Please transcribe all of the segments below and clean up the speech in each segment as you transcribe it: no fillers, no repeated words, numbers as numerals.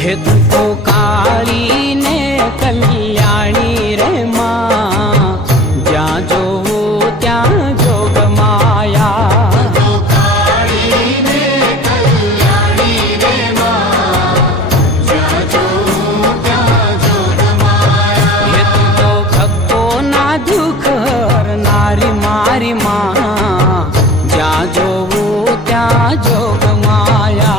हे तू काली ने कल्याणी रे माँ, ज्या जो त्या जोग माया। हे तू तो भक्तो ना दुख हरनारी मारी माँ, ज्या जो त्या जोग माया।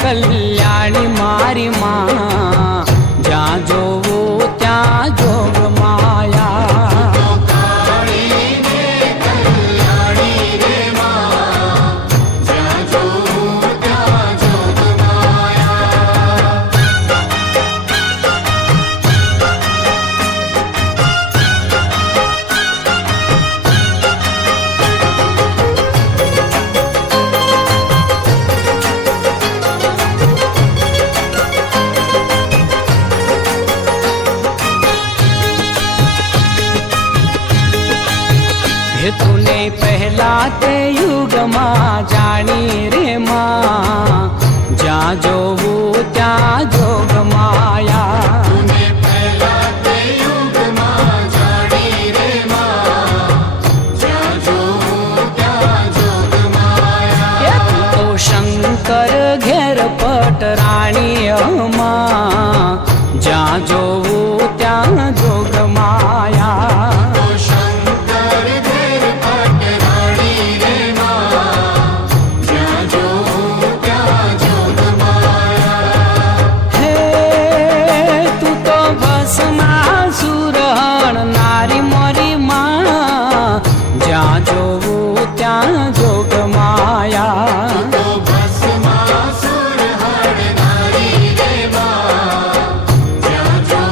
कल्याणी मारी माँ, जा जो त्या जोग माया। हे तूने पहला ते युग माँ जानी रे माँ, जा जो त्या जोग माया। तूने पहला ते युग माँ जानी रे माँ, जा जो त्या जोग माया। ये तू तो शंकर घेर पट राणी माँ, जा जो त्या जोग माया। नारी मोरी माँ, जा जो त्या जोग माया। तो भस्मासुर हर नारी रे माँ, जा जो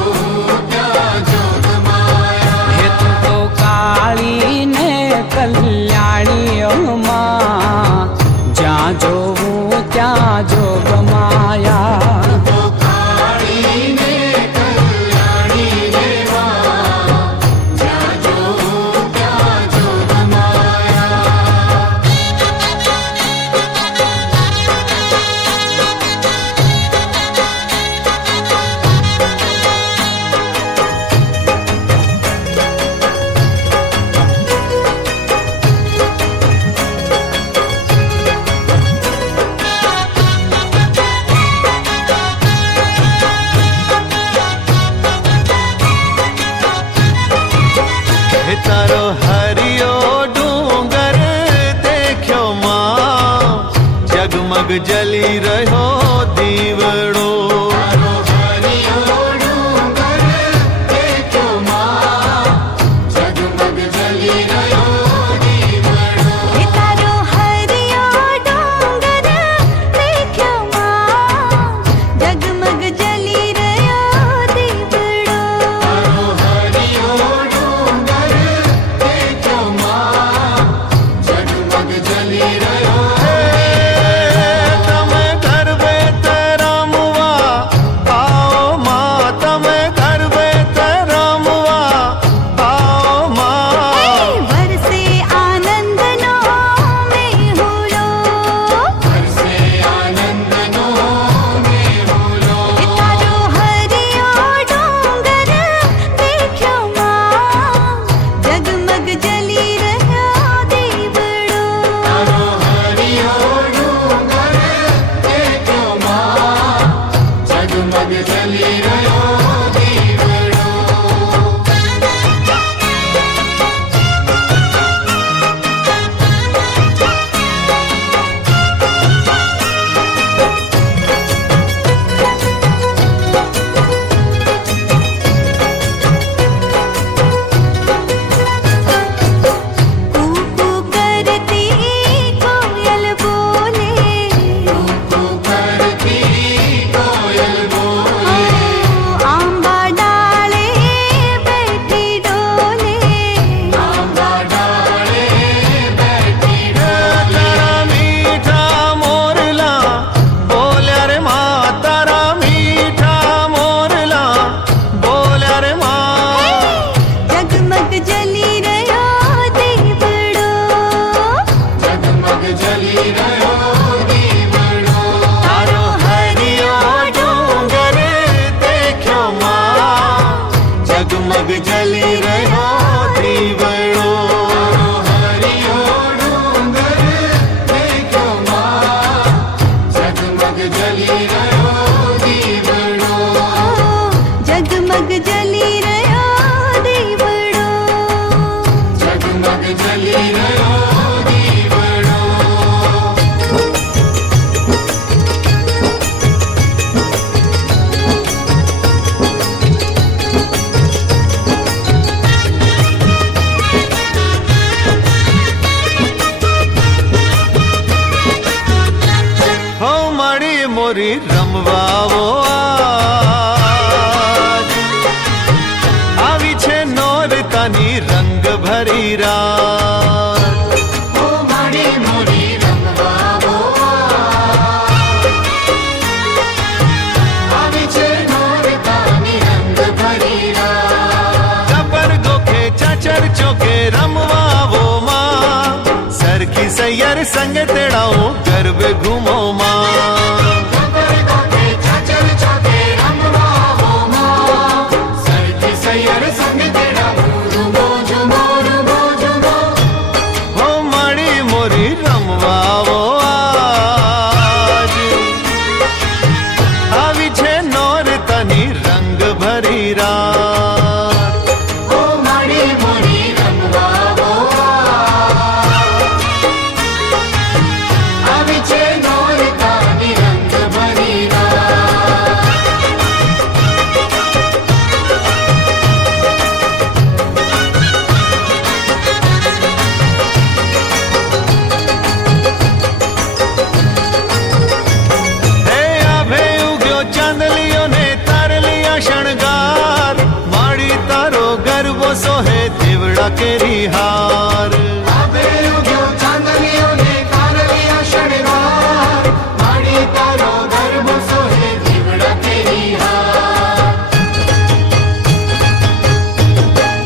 જગમગ જલી રહ્યો દીવડો તારો હરિયો ડુંગર દેખ્યો માં, જગમગ જલી રહ્યો દીવડો. એ તારો હરિયો ડુંગર દેખ્યો માં, જગમગ જલી રહ્યો દીવડો. તારો હરિયો ડુંગર દેખ્યો માં, જગમગ જલી રહ્યો. તમે ગરબે તે રમવા આવો માં, તમે ગરબે તે રમવા આવો માં. વરસે આનંદનો મેહુલો, વરસે આનંદનો મેહુલો. એ તારો હરિયો ડુંગર દેખ્યો માં, જગમગ જલી રહ્યો દીવડો. તારો હરિયો ડુંગર દેખ્યો માં, જગમગ જલી રહ્યો દીવડો. કૂકુ કરતી કોયલ બોલે, કૂકુ કરતી કોયલ બોલે. આંબા ડાળે બેઠી ડોલે. આંબા ડાળે બેઠી ડોલે. તારા મીઠા મોરલા બોલ્યા રે માં, તારા મીઠા મોરલા બોલ્યા રે માં. જગમગ જલી રહ્યો દીવડો. જગમગ જલી રહ્યો દીવડો. તારો હરિયો ડુંગર દેખ્યો માં, જગમગ જલી રહ્યો દીવડો. તારો હરિયો ડુંગર દેખ્યો માં, જગમગ જલી રહ્યો દીવડો. જગમગ જલી રહ્યો દીવડો. જગમગ જલી રહ્યો દીવડો. હો મળી મોરી રમવાવો આજ. આવી છે નોરતાની રંગ ભરી રાત. ઓ મારી મોરી રમવાવો આવી છે નોરતાની રંગ ભરી રાત. ચપર ગોખે ચાચર ચોકે રમવાવો માં, સરખી સૈયર સંગ તેડાવું ગરબે ઘૂમો માં. ખબર કોકે ચાચર ચોકે રમવાવો માં, સરખી સૈયર સંગ તેડાવું રૂમો ઝુમો રૂમો ઝુમો. હો મળી મોરી રમવાવો આજ. આવી છે નોરતાની રંગ ભરી રાત. ઓ મારી મોરી રમવાવો આવી છે નોરતાની રંગ ભરી રાત. હે આભે ઉગ્યો ચાંદલિયો ને તારલિયા શણગાર, માડી તારો ગરબો સોહે દીવડા કેરી હાર. આભે ઉગ્યો ચાંદલિયો ને તારલિયા શણગાર, માડી તારો ગરબો સોહે દીવડા કેરી હાર.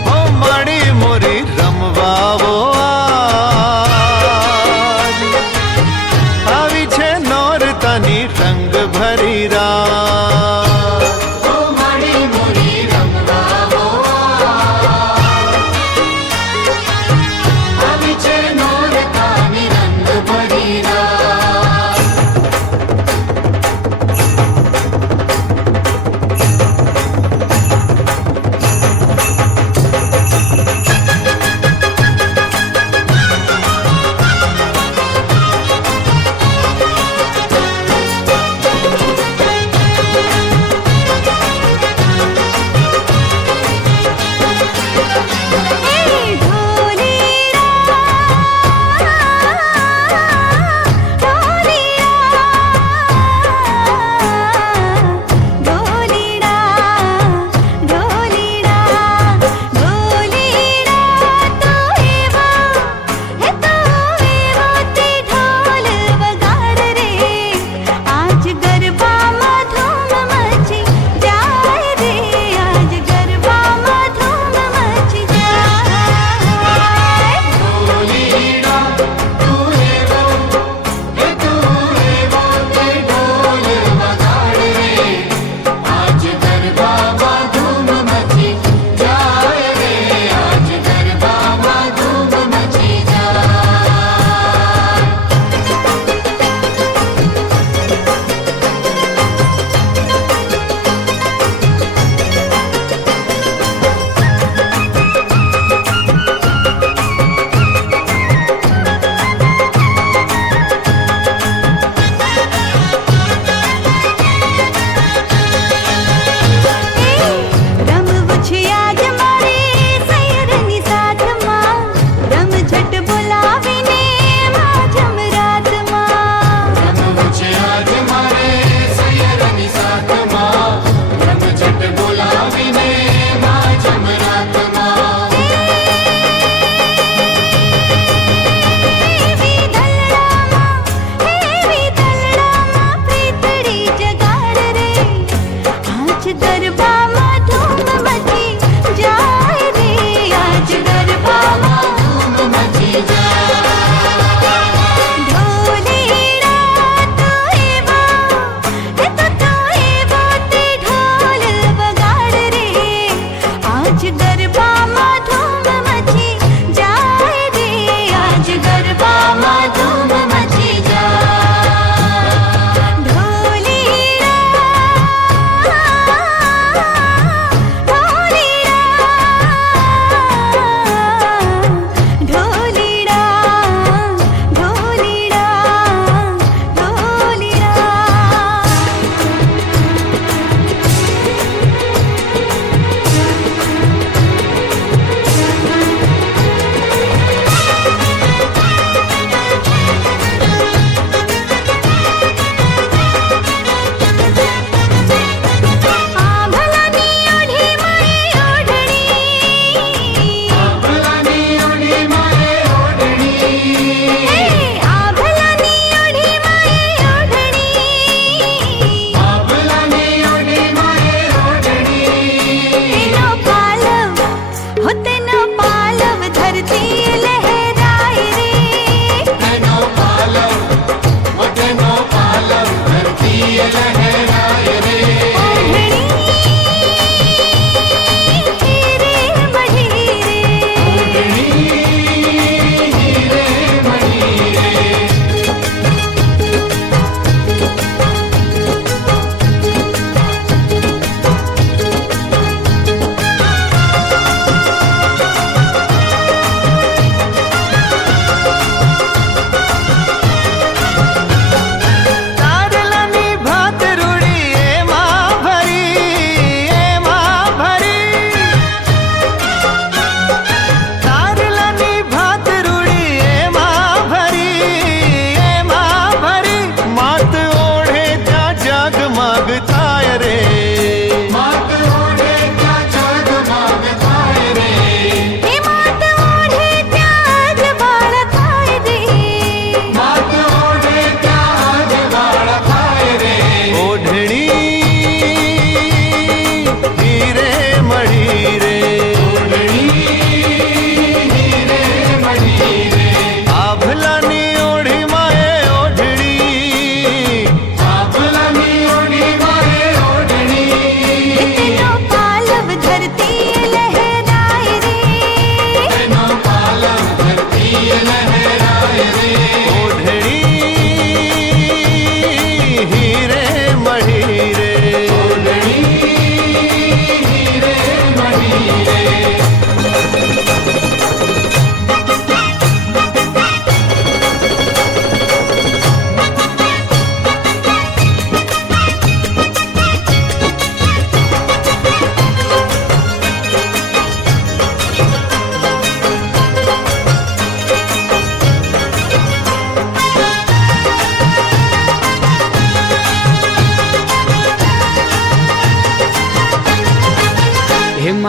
હો માડી મોરી રમવાવો આજ. આવી છે નોરતાની રંગ ભરી રાત. ઓ માડી મોરી રમવાવો આવી છે નોરતાની રંગ ભરી રાત.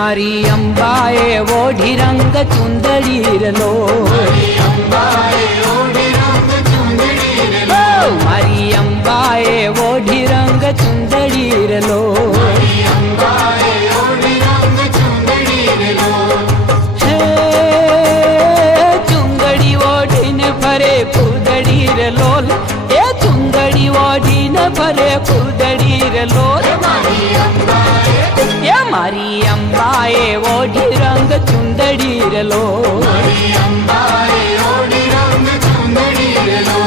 મારી અંબાએ ઓઢી રંગ ચુંદડી રલો અંબાએ ઓઢી રંગ ચુંદડી રેલો મારી અંબાએ ઓઢી રંગ ચુંદડી રલો અંબાએ ઓઢી રંગ ચુંદડી રેલો હે ચુંદડી ઓઢીને ફરે ફૂદડી રલોલ એ ચુંદડી ઓઢીને ફરે ફૂદડી રલોલ મારી અંબાએ એ મારી અંબાએ ઓઢી રંગ ચુંદડી રલો મારી અંબાએ ઓઢી રંગ ચુંદડી રેલો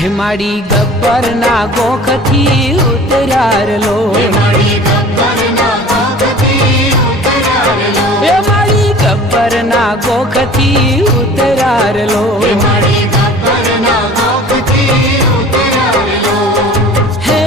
હેમાડી ગબ્બરના ગોખથી ઉતરારલો મારી ગબ્બરના ગોખથી ઉતરારેલો હેમાડી ગબ્બરના ગોખથી ઉતરારલો મારી ગબ્બરના ગોખથી ઉતરારેલો હે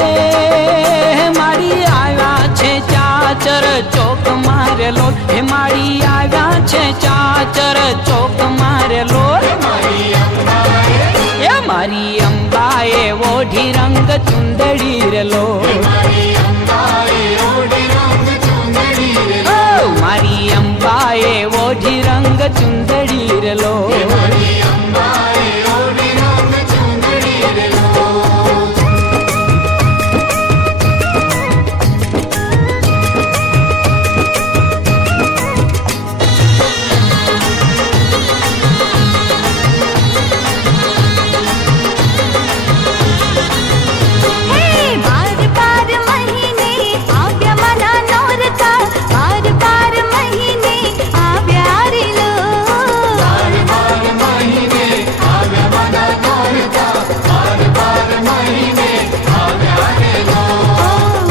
હેમાડી આવ્યા છે ચાચર ચોક મારેલો હેમાડી આવ્યા છે ચાચર ચોક મારેલો મારી અંબાએ એ મારી અંબાએ ઓઢી રંગ ચુંદડી રલો મારી અંબાએ ઓઢી રંગ ચુંદડી રેલો મારી અંબાએ ઓઢી રંગ ચુંદડી રલો મારી અંબાએ ઓઢી રંગ ચુંદડી રેલો હે બાર બાર મહિને આવ્યા મના નોરતા બાર બાર મહિને આવ્યા રે લો બાર બાર મહિને આવ્યા મના નોરતા બાર બાર મહિને આવ્યા રેલો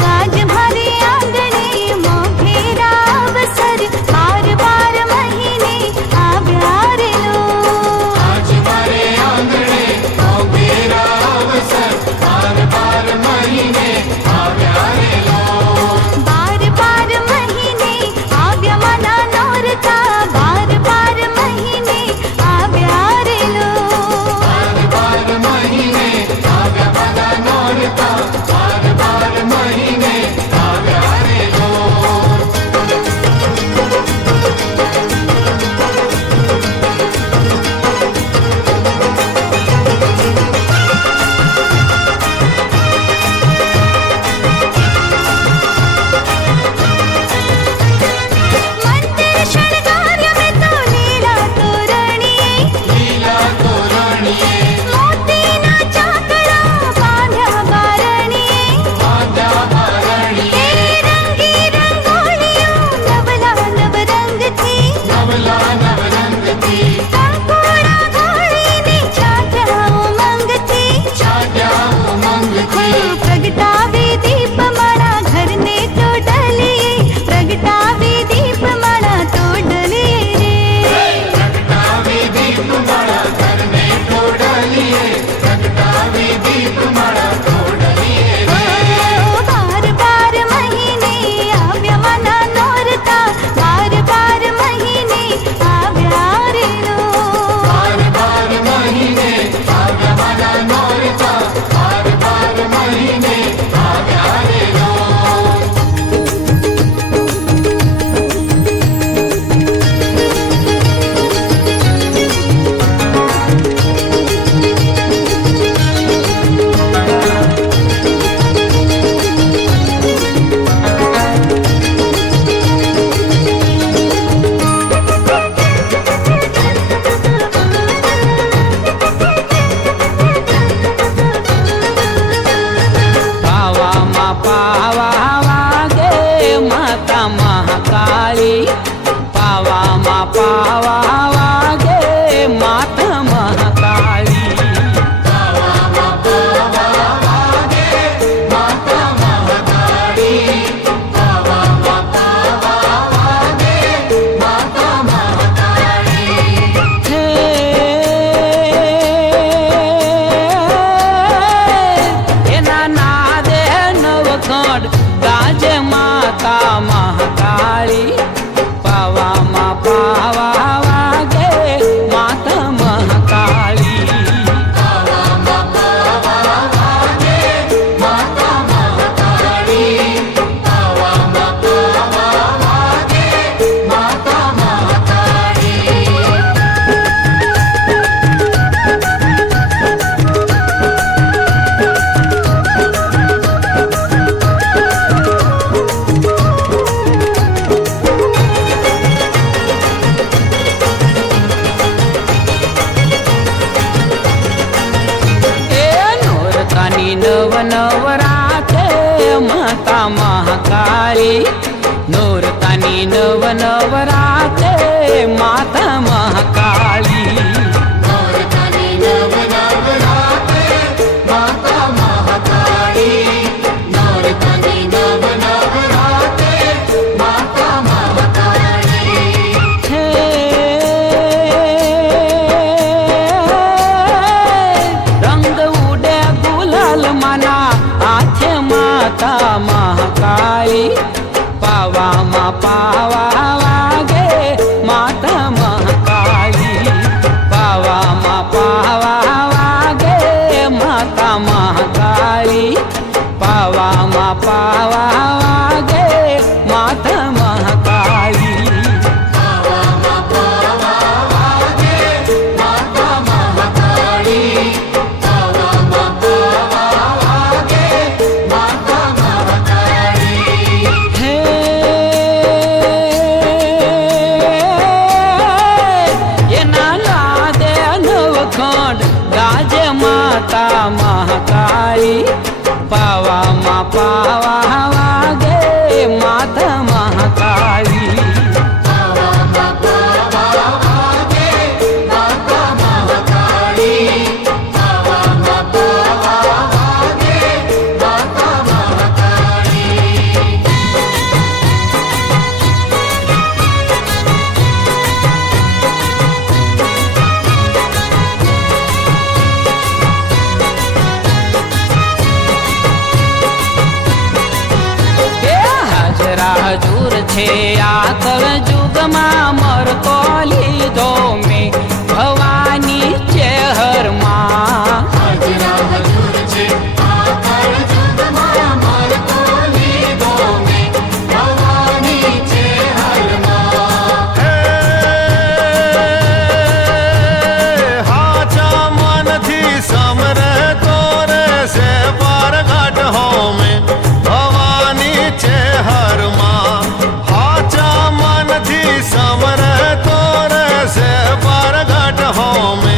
આજ મારે આંગણે મોઘેરા અવસર બાર બાર મહિને આવ્યા રે લો આજ મારે આંગણે મોગેરા અવસર બાર બાર મહિને આવ્યા રેલો બાર બાર મહિને આવ્યા મના નોરતા બાર બાર મહિને આવ્યા રે લો બાર બાર મહિને આવ્યા મના નોરતા બાર બાર મહિને આવ્યા રેલો મંદિર શણગાર્ય મેં તો લીલા તોરણીએ લીલા તોરણીએ મોતીના ચાકડા બાંધ્યા બારણીએ બાંધ્યા બારણીએ રંગી રંગોળીઓ નવલા નવ રંગથી નવલા નવરંગથી કંકોડા ઘોળીને છાંટ્યા ઉમંગથી છાટ્યા ઉમંગથી પ્રગટાવી દીપમાળા ઘરને તો ડલીએ પ્રગટાવી દીપમાળા તો ડલીએ રે પ્રગટાવી દીપમાળા ઘરને તોડલીએ પ્રગટાવી દીપમાળા તોડલીએ બાર બાર મહિને આવ્યા મના નોરતા બાર બાર મહિને આવ્યા રે લો બાર બાર મહિને આવ્યા મના નોરતા બાર બાર મહિને આવ્યા રેલો પાવામાં પાવા વાગે માતા મહાકાળી પાવામાં પાવા વાગે માતા મહાકાળી પાવામાં પાવા વાગે માતા મહાકાળી પાવામાં પાવા વાગે માતા મહાકાળી હે નોરતાની નવ નવરાતે માતા મહાકાળી નોરતાની નવ નવરાત્રે માતા મહાકાળી નોરતાની નવ નવરાત્રે માતા મહાકાળી હે રંગ ઉડે ગુલાલ માના હાથે માતા મહાકાળી પાવામાં પાવા વાગે માતા મહાકાળી પાવામાં પાવા વાગે માતા મહાકાળી પાવામાં પાવા વાગે માતા મહાકાળી પાવામાં પાવા વાગે માતા મહાકાળી પાવામાં પાવા વાગે માતા મહાકાળી હે એના લાદે નવખંડ ગાજે માતા મહાકાળી પાવામાં પાવા વાગે માતા મહાકાળી પાવામાં પાવા વાગે માતા મહાકાળી પાવામાં પાવા વાગે માતા મહાકાળી એ હાજરા હજુર છે આ કળજુગમાં મરતો લીધો મેં ભવાની ચેહરમાં હાજરા હજુર છે આ કળજુગમાં મરતો લીધો મેં ભવાની છે હાલમાં હે હાચા મનથી સમરે તો રે સે પરગટ હોમે ભવાની છે હરમાં હાચા મનથી સમરે તો રે સે પરગટ હોમે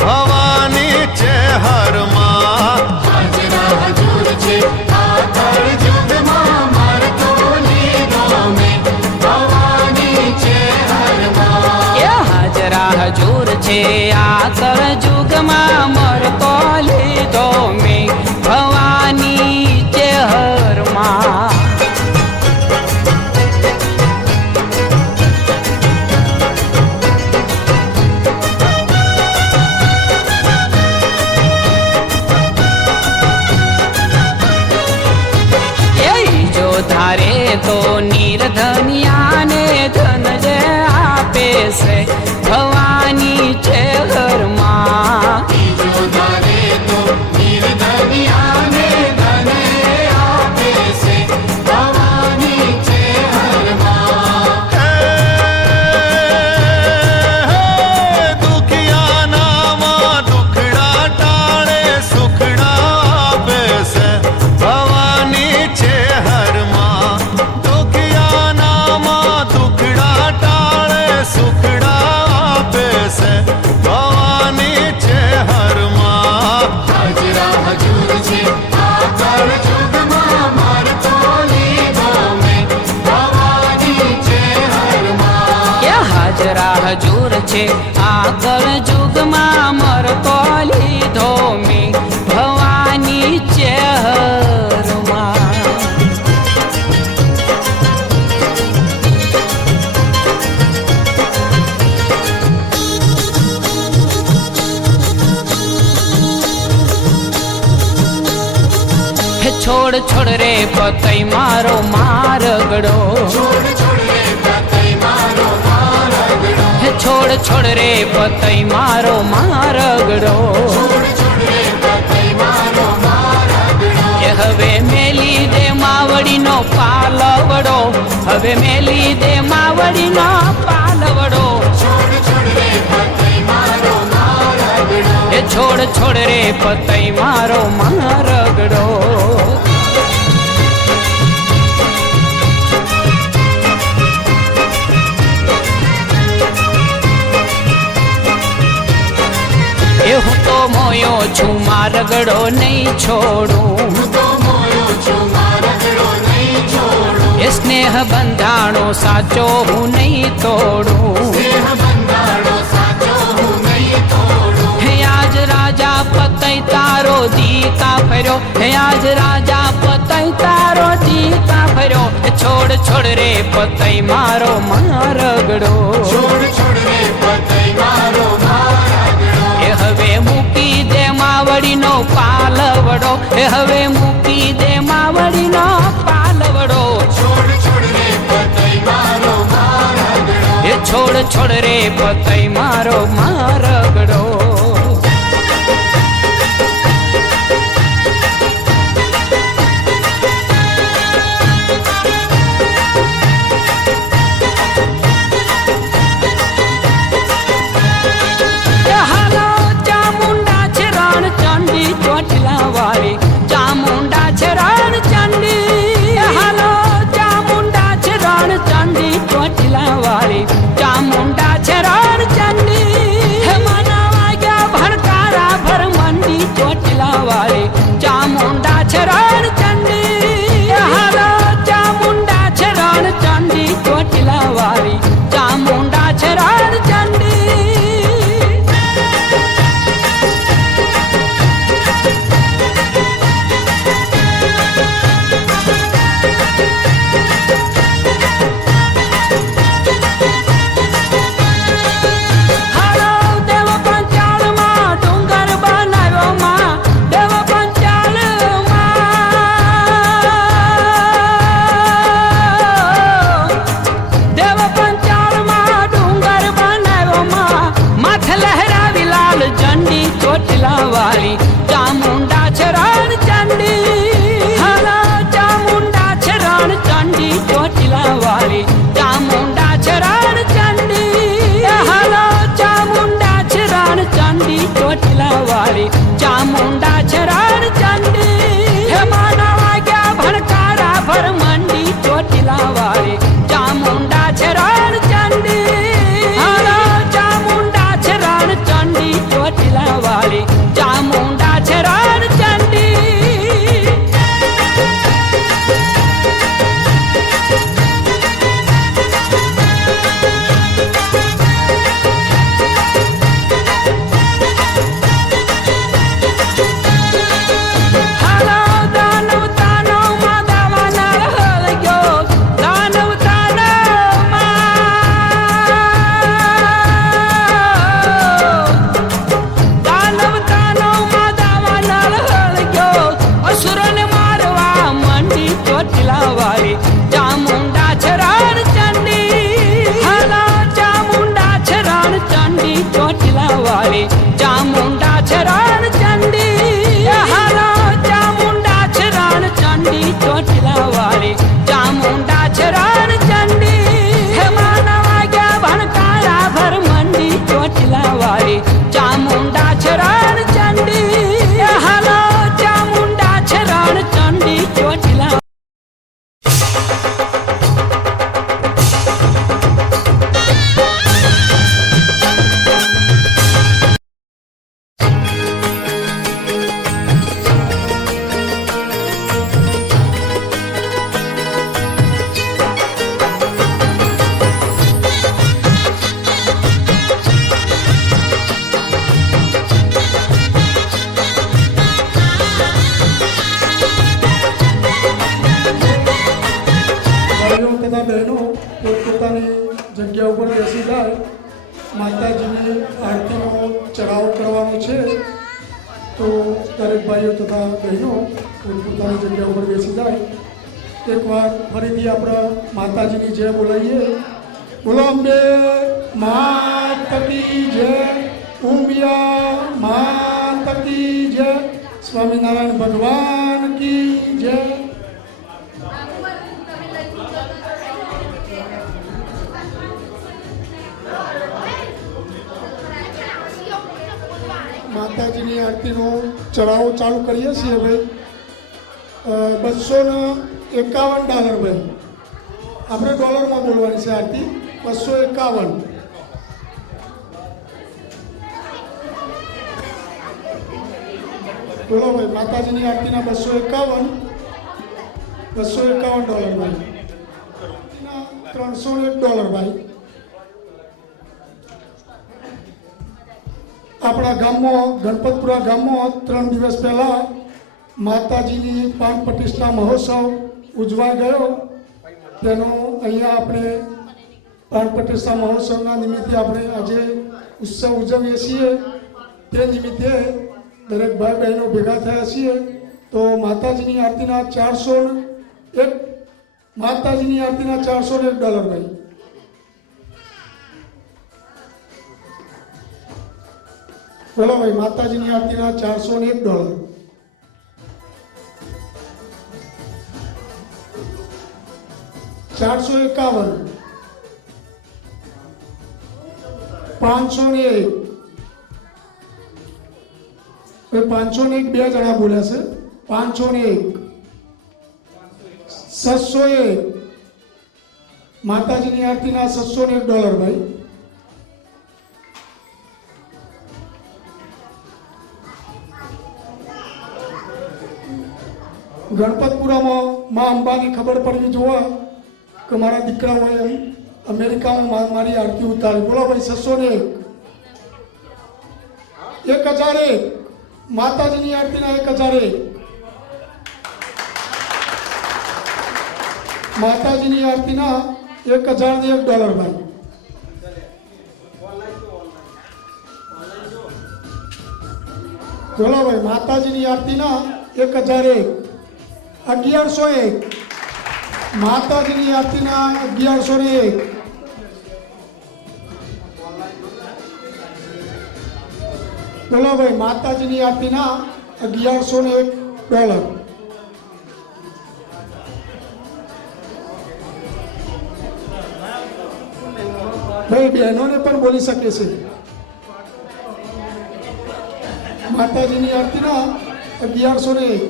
ભવાની છે હરમાં હાજરા હજુર છે આ કળજુગમાં મરતો લીધો મેં ભવાની છે હાલમાં એ હાજરા હજુર છે આ કળજુગમાં મરતો લીધો મેં ભવાની ચેહરમાં એ જો ધારે તો નિર્ધનિયાને ધન જે આપે છે ભવાની છે ઘરમાં બીજો ધારે તો નિર્ધનિયાને ધને આપે છે ભવાની છે હાલમાં દુખિયાનામાં દુખડા ટાળે સુખડા આપે છે ભવાની છે હરમાં દુખિયાનામાં દુખડા ટાળે સુખડા આપે છે ભવાની છે હરમાં હાજરા હજુર છે આ કળજુગમાં મરતો લીધો મેં ભવાની છે હાલમાં કે હાજરા હજુર છે આ કળજુગમાં મરતો લીધો મેં ભવાની ચેહરમાં હે છોડ છોડ રે પતઈ મારો મારગડો છોડ છોડ રે પતઈ મારો મારગડો હે છોડ છોડ રે પતઈ મારો મારગડો છોડ છોડ રે પતઈ મારો મારગડો એ હવે મેલી દે માવડીનો પાલવડો હવે મેલી દે માવડીનો પાલવડો છોડ છોડ રે પતઈ મારો મારગડો એ છોડ છોડ રે પતઈ મારો મારગડો એ હું તો મોયો છું મારગડો નહીં છોડું હું તો મોયો છું મારગડો નહીં છોડું એ સ્નેહ સ્નેહ બંધાણો સાચો હું નહીં તોડું સ્નેહ બંધાણો સાચો હું નહીં તોડું. હે આજ રાજા પતઈ તારો જીતા ફર્યો હે આજ રાજા પતઈ તારો જીતા ફર્યો છોડ છોડ રે પતઈ મારો મારગડો છોડ છોડ રે પતઈ મારો મારગડો. એ હવે મૂકી દે માવડીનો પાલવડો એ હવે મૂકી દે માવડીનો પાલવડો છોડ છોડ રે પતઈ મારો મારગડો. એ છોડ છોડ રે પતઈ મારો મારગડો ચોટીલા વાળી ચામુંડા છે રણ ચંડી હાલો ચામુંડા છે રણ ચંડી ચોટીલા વાળી ચામુંડા છે રણ ચંડી હે માના વાગ્યા ભણકારા ભર મંડી ચોટીલા વાળી ચામુંડા છે રણ ચંડી હાલો ચામુંડા છે રણ ચંડી ચોટીલા વાળી ચામુંડા છે રણ ચંડી ચોટીલા વાળી ચામુંડા છે રણ ચંડી હાલા ચામુંડા છે રણ ચંડી ચોટીલા વાળી ચામુંડા છે રણ ચંડી હાલા ચામુંડા છે રણ ચંડી ચોટીલા વાળી ચામુંડા છે રણ ચંડી હે માના વાગ્યા ભણકારા ભર મંડી ચોટીલા વાળી ચામુંડા છે રણ ચંડી હાલા ચામુંડા છે રણ ચંડી ચોટીલા વાળી ચામુંડા છે રણ ચંડી હાલો દાનવ તાનો માં દાવાના હળગ્યો દાનવ તાનો દાનવ તાનો માં દાવાના હળગ્યો અસુરને મારવા મંડી ચોટીલા વાળી ચામુંડા છે રણ ચંડી હાલો ચામુંડા છે રણ ચંડી ચોટીલા વાળી ચામુંડા છે રણ ચંડી હાલો ચામુંડા છે રણ ચંડી ચોટીલા વાળી ચામુંડા છે રણ ચંડી હે માના વાગ્યા ભણકારા ભર મંડી ચોટીલા વાળી ચામુંડા છે રણ ચંડી હાલો ચામુંડા છે રણ ચંડી ચોટીલા ભાઈઓ તથા બહેનો પોતપોતાની જગ્યા ઉપર બેસી જાય માતાજીની આરતીનો ચઢાવો કરવાનો છે તો દરેક ભાઈઓ તથા બહેનો પોતપોતાની જગ્યા ઉપર બેસી જાય એકવાર ફરીથી આપણે માતાજીની જય બોલાવીએ બોલો અંબે માત કી જય ઉમિયા માત કી જય સ્વામિનારાયણ ભગવાન કી જય માતાજીની આરતીનો ચઢાવો ચાલુ કરીએ છીએ ભાઈ $251 ભાઈ આપણે ડોલરમાં બોલવાની છે આરતી 251 બોલો ભાઈ માતાજીની આરતીના $251 ભાઈ $301 ભાઈ. આપણા ગામમાં ગણપતપુરા ગામમાં 3 દિવસ પહેલા માતાજીની પાન પ્રતિષ્ઠા મહોત્સવ ઉજવાઈ ગયો. તેનો અહીંયા આપણે પાન પ્રતિષ્ઠા મહોત્સવના નિમિત્તે આપણે આજે ઉત્સવ ઉજવીએ છીએ. તે નિમિત્તે દરેક ભાઈ બહેનો ભેગા થયા છીએ. તો માતાજીની આરતીના 401 માતાજીની આરતીના $401 ભાઈ. બોલો ભાઈ, માતાજીની આરતીના $401. $451, 501. 501 બે જણા બોલ્યા છે. 501, 601. માતાજીની આરતીના $601 ભાઈ. ગણપતપુરામાં માં અંબાની ખબર પડવી જોવા કે મારા દીકરા હોય એમ અમેરિકામાં મારી આરતી ઉતારી. બોલો ભાઈ, 601. 1001. માતાજીની આરતીના 1001. માતાજીની આરતીના $1001 ભાઈ. બોલો ભાઈ, માતાજીની આરતીના 1001. 1101. માતાજીની આરતીના 1101. બોલો ભાઈ, માતાજીની આરતીના $1101. ભાઈ બહેનોને પણ બોલી શકે છે. માતાજીની આરતીના 1101.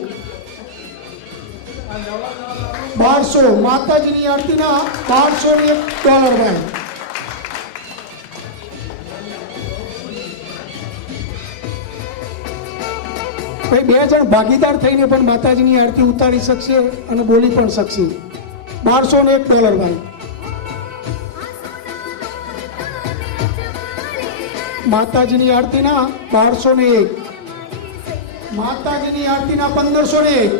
1200. માતાજીની આરતીના $1201 ભાઈ. ભાઈ બે જણ ભાગીદાર થઈને પણ માતાજીની આરતી ઉતારી શકશે અને બોલી પણ શકશે. $1201 ભાઈ. માતાજીની આરતીના 1201. માતાજીની આરતીના 1501.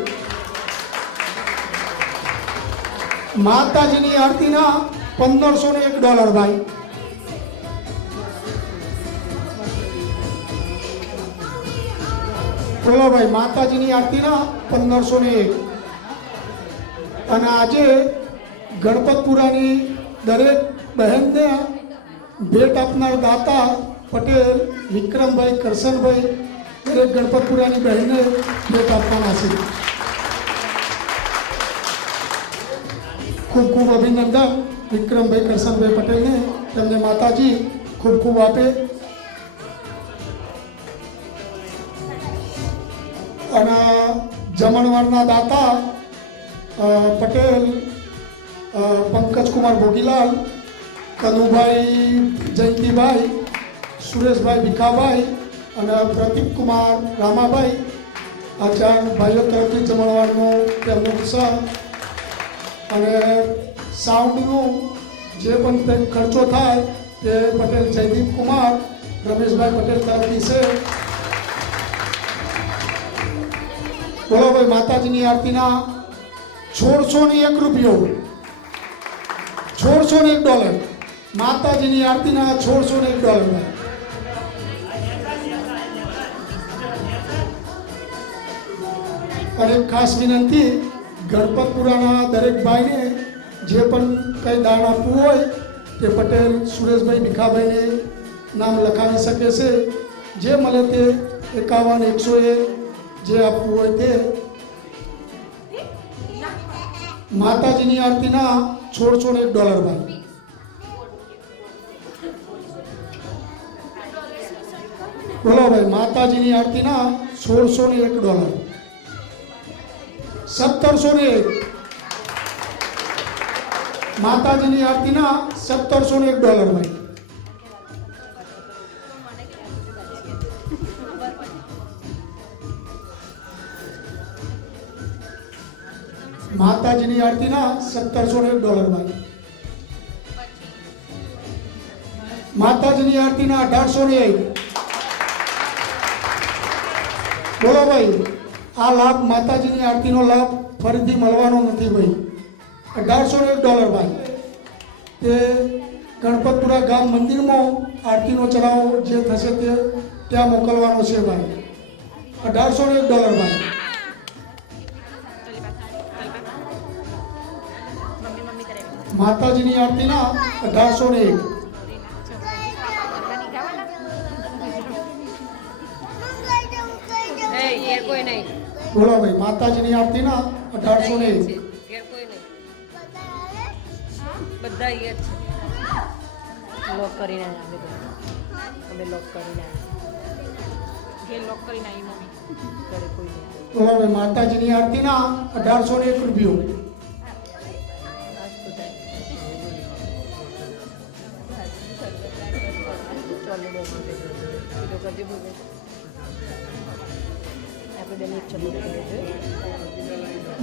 માતાજીની આરતીના $1501 ભાઈ. બોલો ભાઈ, માતાજીની આરતીના 1501. અને આજે ગણપતપુરાની દરેક બહેનને ભેટ આપનાર દાતા પટેલ વિક્રમભાઈ, કરશનભાઈ દરેક ગણપતપુરાની બહેનને ભેટ આપવાના છે. ખૂબ ખૂબ અભિનંદન વિક્રમભાઈ, કરશનભાઈ પટેલને. તેમને માતાજી ખૂબ ખૂબ આપે. અને જમણવારના દાતા પટેલ પંકજકુમાર ભોગીલાલ, કનુભાઈ જયંતિભાઈ, સુરેશભાઈ ભીખાભાઈ અને પ્રદીપકુમાર રામાભાઈ, આ 4 ભાઈઓ તરફથી જમણવારનો તેમનો ઉત્સાહ અને સાઉન્ડનું જે પણ કંઈક ખર્ચો થાય તે પટેલ જયદીપ કુમાર, રમેશભાઈ પટેલ તરફથી છે. બોલો ભાઈ, માતાજીની આરતીના $1601. $1601. માતાજીની આરતીના $1601. અને ખાસ વિનંતી, ગણપતપુરાના દરેક ભાઈને જે પણ કંઈ દાન આપવું હોય તે પટેલ સુરેશભાઈ ભીખાભાઈને નામ લખાવી શકે છે. જે મળે તે 51 101 જે આપવું હોય તે. માતાજીની આરતીના $1601 ભાઈ. બોલો ભાઈ, માતાજીની આરતીના $1601. 1701. માતાજીની આરતીના $1701 ભાઈ. માતાજીની આરતીના $1701 ભાઈ. માતાજીની આરતીના 1801. બોલો ભાઈ, આ લાભ માતાજીની આરતીનો લાભ ફરીથી મળવાનો નથી ભાઈ. $1801 ભાઈ. તે ગણપતપુરા ગામ મંદિરમાં આરતીનો ચડાવો જે થશે તે ત્યાં મોકલવાનો છે ભાઈ. $1801 ભાઈ. માતાજીની આરતીના 1801. કોઈ નહીં બોલો ભાઈ, માતાજીની આરતીના 1801. ઘેર કોઈ નહીં બધા એ જ છે લોક કરીને અમે લોક કરીને ઘેર લોક કરીને આવી મમ્મી ઘરે કોઈ નહીં બોલો ભાઈ, માતાજીની આરતીના 1801 રૂપિયો.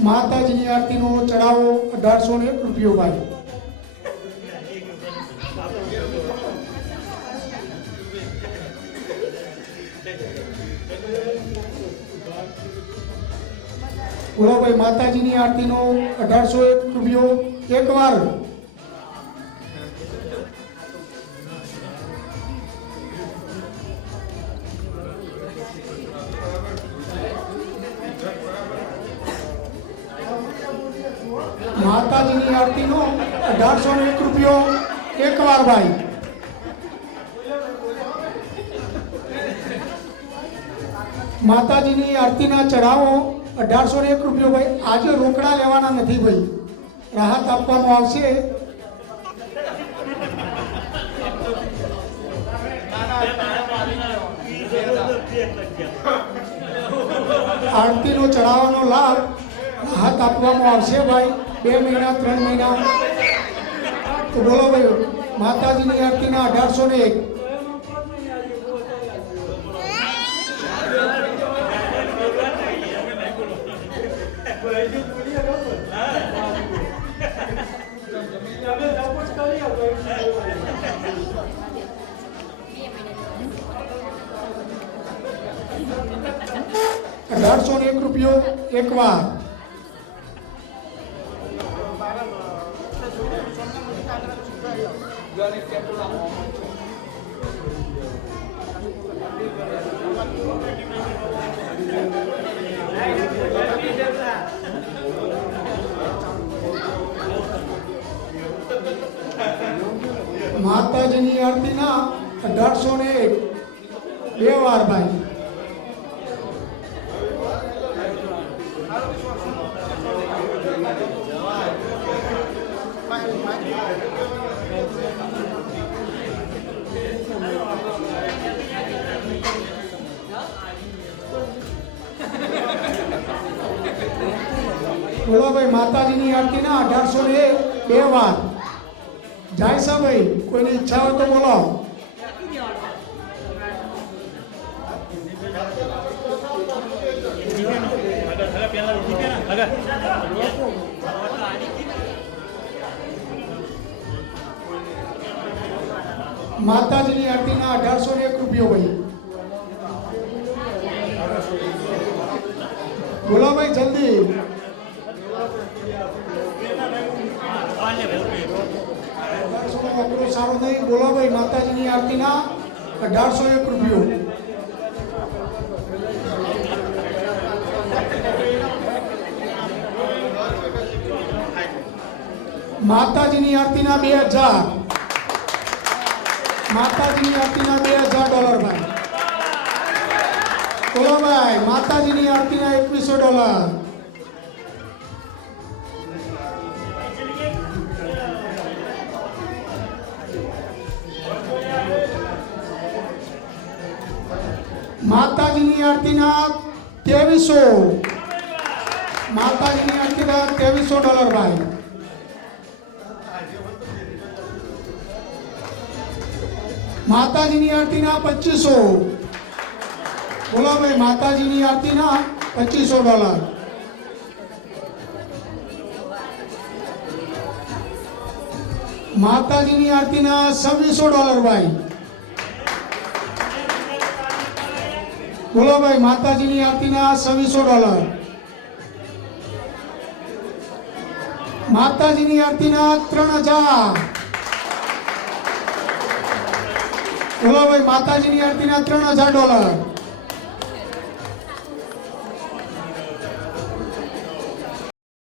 માતાજીની આરતીનો ચડાવો 1801 રૂપિયો ભાઈ. બોલો ભાઈ, માતાજીની આરતીનો 1801 રૂપિયો એકવાર. માતાજીની આરતીનો 1801 રૂપિયો એકવાર ભાઈ. માતાજીની આરતીના ચઢાવો 1801 રૂપિયો ભાઈ. આજે રોકડા લેવાના નથી ભાઈ, રાહત આપવામાં આવશે. આરતીનો ચઢાવવાનો લાભ રાહત આપવામાં આવશે ભાઈ. 2 મહિના 3 મહિના. તો બોલો ભાઈ, માતાજીની આરતીના 1801. $1801 રૂપિયો એકવાર. માતાજીની આરતીના 1801 બે વાર ભાઈ. બોલો ભાઈ, માતાજીની આરતીના 1801 બે વાર. જાય સા ભાઈ, કોઈની ઈચ્છા હોય તો બોલો. માતાજીની આરતીના 1801 રૂપિયો ભાઈ. બોલો ભાઈ જલ્દી. સારું નહીં. બોલો ભાઈ, માતાજીની આરતીના 1801 રૂપિયો. માતાજીની આરતીના 2000. માતાજીની આરતીના $2000 ભાઈ. બોલો ભાઈ, માતાજીની આરતીના $2100. માતાજીની આરતીના 2300. માતાજીની આરતીના $2300 ભાઈ. માતાજીની આરતીના 2500. બોલો ભાઈ, માતાજીની આરતીના $2500. માતાજીની આરતીના $2600 ભાઈ. બોલો ભાઈ માતાજીની આરતીના $2600. માતાજીની આરતીના 3000. બોલો ભાઈ માતાજીની આરતીના $3000.